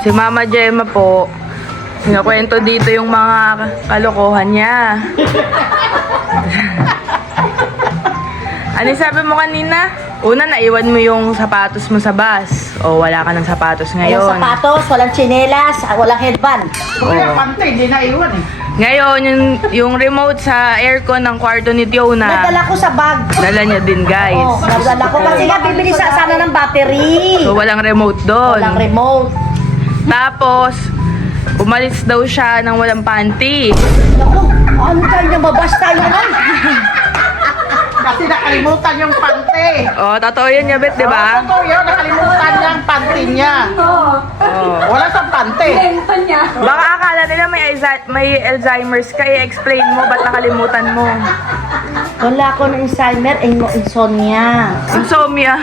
Si Mama Gemma po, pinakwento dito yung mga kalokohan niya. Ano sabi mo kanina? Una, naiwan mo yung sapatos mo sa bus. O wala ka ng sapatos ngayon. Walang sapatos, walang tsinelas, walang headband. Kaya pantay, hindi na iwan eh. Ngayon, yung remote sa aircon ng kwarto ni Tiona, Nadala ko sa bag. dala niya din, guys. Oo, nadala ko. Kasi nga, bibili sana ng battery. So, walang remote doon. Walang remote. Tapos, umalis daw siya ng walang panty. Naku, ano tayo na mabas tayo naman? Kasi nakalimutan yung pante. O, totoo yun, Yabet, di ba? Totoo yun, nakalimutan niya ang pante niya. Wala sa pante. Baka akala nila may Alzheimer's ka, i-explain mo, ba't nakalimutan mo? Wala ko ng Alzheimer, insomnia. Insomnia.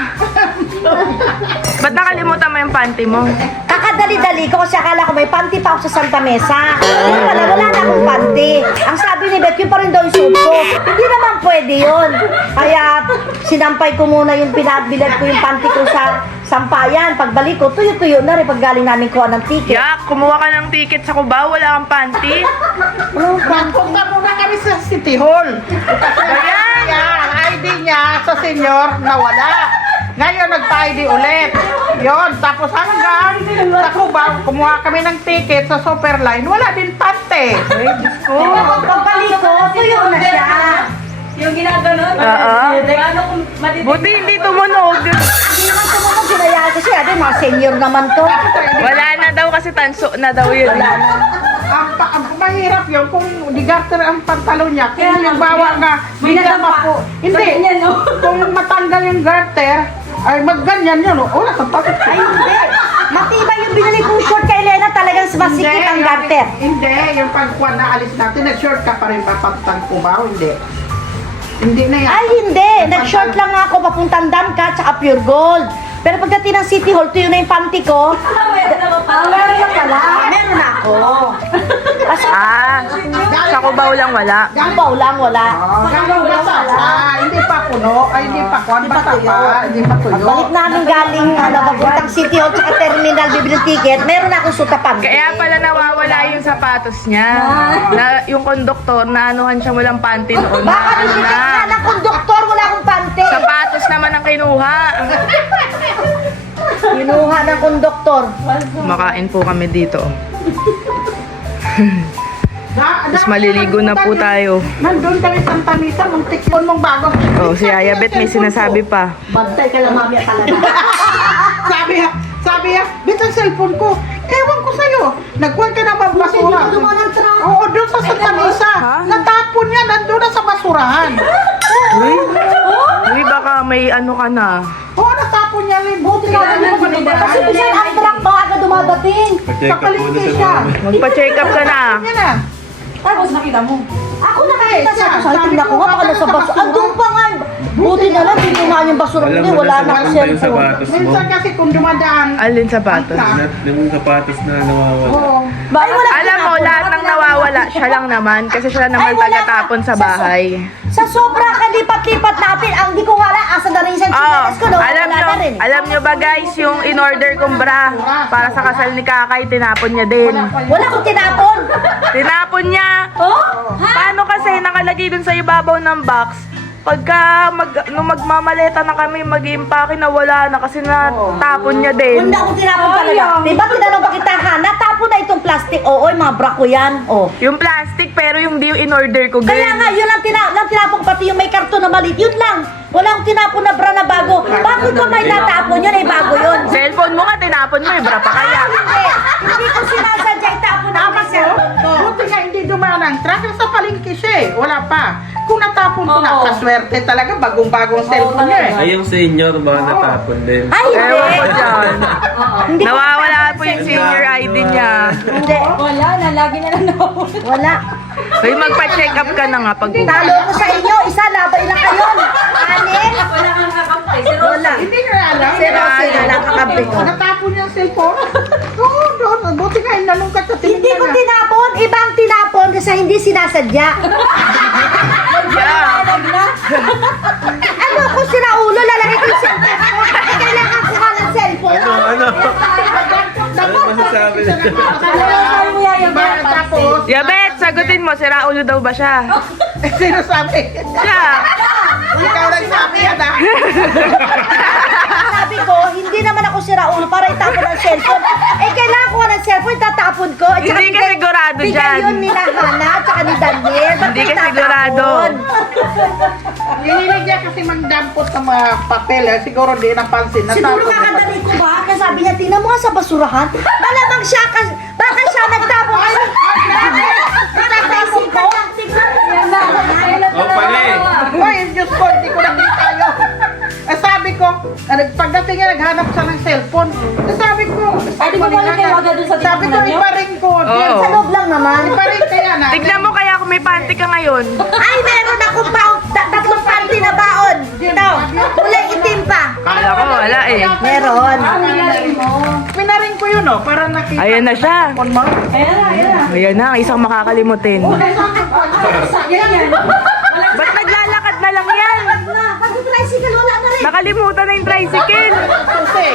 Ba't nakalimutan mo yung panty mo? Kakadali-dali ko kasi akala ko may panty pa ako sa Santa Mesa. Wala na akong panty. Ang sabi ni Beth, yun pa rin daw yung suot ko. Hindi naman pwede yun. Kaya sinampay ko muna yung pinabilad ko yung panty ko sa sampayan. Pagbalik ko, tuyo-tuyo na rin pag galing namin kuha ng ticket. Yak, kumuha ka ng ticket sa Cubao, wala kang panty. Nagpunta muna kami sa City Hall. Ayan! Ang ID niya sa senior nawala. Ngayon nagpa-ID ulit. Yon, tapos hanggang sa Cubao, kumuha kami ng ticket sa Superline, wala din pante. Ay, Diyos ko. Pagbalik ko, tuyo na siya. Yung ginaganon? Oo. Ano kung matitig? Buti hindi tumunog. Hindi naman tumunod, ginayaan ko siya. Mga senior naman to. Wala na daw kasi tanso na daw yun. Ang mahirap yun kung digarter ang pantalon niya. Kung halimbawa nga, hindi na mapo. Hindi. Ganyan, no? Kung matanggal yung garter, ay magganyan yun. Wala sa pati. Ay, hindi. Matibay yung binili kong short kay Elena, talagang masikip ang garter. Hindi, yung pagkuhan na alis natin, nag-short ka pa rin ba papuntang Cubao? Hindi. Hindi na yan. Ay, hindi. Nag-short lang ako papuntang Damka tsaka Pure Gold. Pero pagdating ng City Hall, tuyo na yung panty ko. Meron na pa. Meron na pala. Meron na ako. Ah, sa Cubao lang wala. Gabaw lang, wala. Gano'n basa pa, hindi pa puno, ay hindi pa kuhan, basa pa, hindi pa tuyo. Balik namin galing papuntang City Hall tsaka terminal, bibili ng ticket. Meron na akong suta panty. Kaya pala nawawala yung sapatos niya. Na, yung konduktor, naanuhan siya walang panty noon. Na, Baka ano nisikat na. na ng konduktor, wala akong panty. Sapatos naman ang kinuha. Kinuha ng konduktor. Makain po kami dito. Tapos maliligo na po tayo. Nandun kami sa Santa Misa, mong tikpon mong bago. Oh, si Ayabet may sinasabi pa. Bantay ka lang mamaya talaga. sabi ya, bit ang cellphone ko. Ewan ko sa'yo, nagkuhan ka na basura. Hindi ko dumaan ang truck. Oo, doon sa Santa Misa. Natapon niya, nandun na sa basurahan. Uy, uy, baka may ano ka na. Oo, natapon niya rin. Buti na lang yung Kasi bisan ang truck baka dumadating. Pa-check up muna Kapalingki sa siya. mga Magpa-check up ka na. Yan na. Tapos nakita mo. Ako nakita siya. sa Sabi tingnan ko ko, nga baka baka nasa nasa basura. basura. Andun pa nga. Buti na lang, hindi nga yung basura. Alam Hindi, mo wala na na sa akong yung cellphone. sapatos mo. Minsan kasi kung dumadaan. Alin sapatos? Yung sapatos na nawawala. Oo. Ay, wala Alam mo, lahat ng nawawala, siya lang naman. Kasi siya naman Ay, wala taga-tapon na. sa bahay. Sa sobra kalipat-lipat natin, ang di ko nga lang, asa na rin sa Oh, chinelas ko, no? alam Wala nyo, na rin. alam nyo ba guys, yung in-order kong bra para sa kasal ni Kakay, tinapon niya din. Wala akong tinapon. Tinapon niya. Oh? Paano kasi nakalagay dun sa ibabaw ng box, pagka nung magmamaleta na kami, mag-iimpake na wala na kasi natapon niya din. Hindi akong tinapon talaga. Diba tinanong pa kita, ha? Natapon na itong plastic. Oo, yung mga bra ko yan. Oh. Yung plastic pero yung di yung in-order ko Kaya girl. nga, yun ang tinapon ko, pati yung may karton na maliit. Yun lang. Wala akong tinapon na bra na bago. Bakit ko may natapon yun? Ay bago yun. Cellphone mo nga, tinapon mo, bra pa kaya. Hindi. Hindi ko sinasadya itapon na Tama ang cellphone ko. Buti nga hindi dumaan ang truck. Sa palengke siya eh. Wala pa. Kung natapon ko na, Oo. kaswerte talaga. Bagong-bagong cellphone niya eh. Ay, yung senior, baka natapon din. Ay, Ewan ko hindi. dyan. Hindi ko Nawawala po yung senior ID niya. Hindi. Wala na, lagi na lang nawawala. Wala. Uy, magpa-check up ka na nga pag Talo ko sa inyo. Isa, labay na kayo. Anin? Wala kang kakampay. Si Wala. Hindi ko alam. Si Rosie na lang kakabi ko. Natapon niya ang cellphone. Oo, doon. Buti nga inalungkat sa tingin Hindi ko tinapon. Ibang tinapon kasi hindi sinasadya. Yeah. Ano ako sila ulo? Lalagay ko yung cellphone ko. Kailangan ko nga ng cellphone. Ano? Ano masasabi Yabet, sagutin mo, sira ulo daw ba siya? Sino sabi? Siya! Ikaw nagsabi yan ah. Sabi ko, hindi naman ako sira ulo para itapon ang cellphone. Eh, kailangan ko ng cellphone, tatapon ko. Eh, tsaka Hindi ka sigurado bigay dyan. yun ni Hana, tsaka ni Daniel. Ba't Hindi ka itatapon? sigurado. Nilinigyan kasi magdampot ng mga papel eh. Siguro di napansin. Siguro Natapon naman. kakadali ko ba? Kaya sabi niya, tingnan mo nga sa basurahan. Malamang siya, baka siya nagtapon. Ay, nakakaisip ko. O pala eh. Ay, Diyos ko, hindi ko nakita yun. Eh, sabi ko, pagdating niya, naghanap siya ng cellphone. Eh, sabi ko, Ay, di ba pala kayo agad dun sa sabi ko, tinapunan niyo? iparing ko. Oo. Sa loob lang naman. Iparing kaya na. Tignan mo kaya kung may panty ka ngayon. Ay, meron akong tatlong panty na baon. Ito, kulay itim pa. Kala ko, wala eh. Meron. Pinaring ko yun, oh, para nakita. Ayan na siya. Phone mo. Ayan na, ayan na. Ayan na, ang isang makakalimutin. Yan, yan. Ba't naglalakad na lang yan? Pag-tricycle, wala na rin. Nakalimutan na yung tricycle. Susi.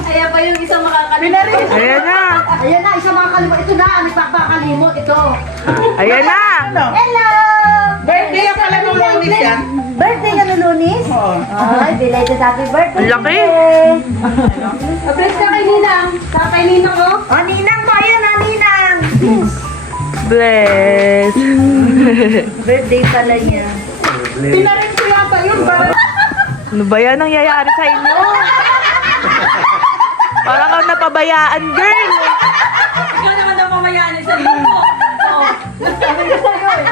Kaya pa yung isang makakalimutan. Pinaring. Ayan na. Ayan na, isang mga kalimot. Ito na, nagpapakalimot. Ito. Ayan na. Ano? Hello! Birthday yung pala nung lunis yan. Birthday ka na, Lunis? Oo. Ay, belated happy birthday. Ang laki. Bless ka kay Ninang. Sa kay Ninang, oh. Oh, Ninang ko, ayan na, Ninang. Bless. Birthday pala niya. Pinaring ko yata yun, para. Ano ba yan ang yayari sa inyo? Parang kang napabayaan, girl. Ikaw naman ang mamayanin sa iyo. Oo. Sabi ko sa'yo eh.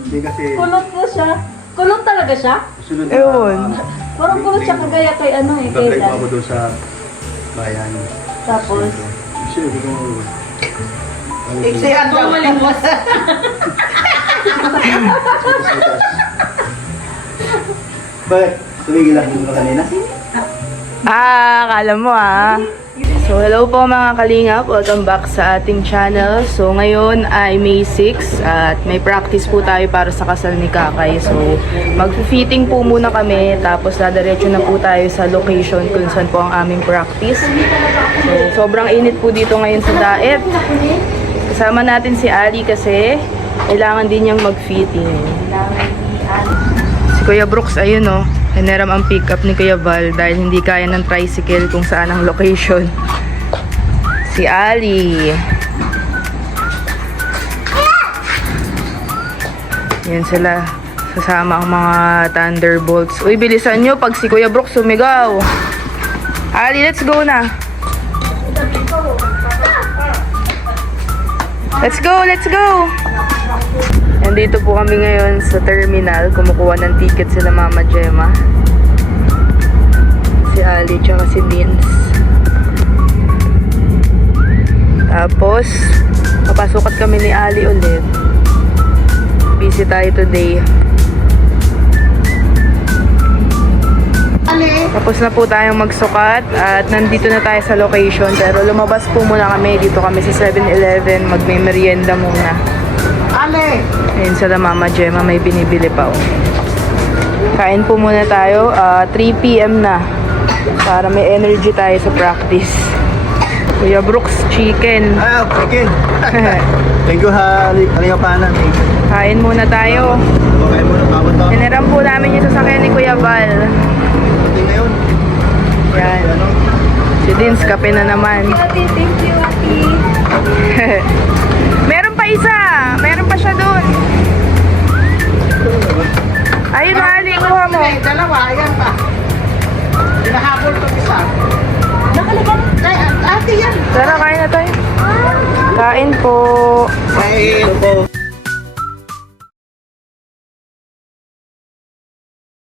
Hindi kasi Kulot po siya. Kulot talaga siya? sunod na Ewan. Parang kulot siya kagaya kay ano eh. Kay nag-live Dan. ako doon sa bayan. Tapos? Sino ko Iksihan daw. Bakit? Tumigil lang dito kanina? Akala mo So hello po mga kalingap, welcome back sa ating channel. So ngayon ay May 6 at may practice po tayo para sa kasal ni Kakay. So mag-fitting po muna kami tapos dadiretso na po tayo sa location kung saan po ang aming practice. So sobrang init po dito ngayon sa Daet. Kasama natin si Ali kasi kailangan din niyang mag-fitting. Si Kuya Brooks, ayun o. Hiniram ang pick-up ni Kuya Val dahil hindi kaya ng tricycle kung saan ang location. Si Ali. Yan sila. Sasama ang mga Thunderbolts. Uy, bilisan nyo pag si Kuya Brooks sumigaw. Ali, let's go na. Let's go, let's go! Nandito po kami ngayon sa terminal. Kumukuha ng ticket sila Mama Gemma. Si Ali tsaka si Dins. Tapos, papasukat kami ni Ali ulit. Busy tayo today. Tapos na po tayong magsukat at nandito na tayo sa location. Pero lumabas po muna kami. Dito kami sa 7-Eleven. Magme-merienda muna. Ale. Ayun sila Mama Gemma, may binibili pa. Oh. Kain po muna tayo. 3 PM na. Para may energy tayo sa practice. Kuya Brooks, chicken. Ah, chicken! Thank you ha, Aligapanan. Kain muna tayo. Okay muna, pabot ako. Hiniram po namin yung sasakyan ni Kuya Val. Pati ngayon. Yan. Si Dins, kape na naman. Ate, thank you, Ate. Meron pa isa. Meron pa siya doon. Ayun, Ali, kuha mo. Ay, dalawa, ayan pa. Hinahabol ko isa. Nakalikan. Ay, ate yan. Tara, kain na tayo. Kain po. Kain po.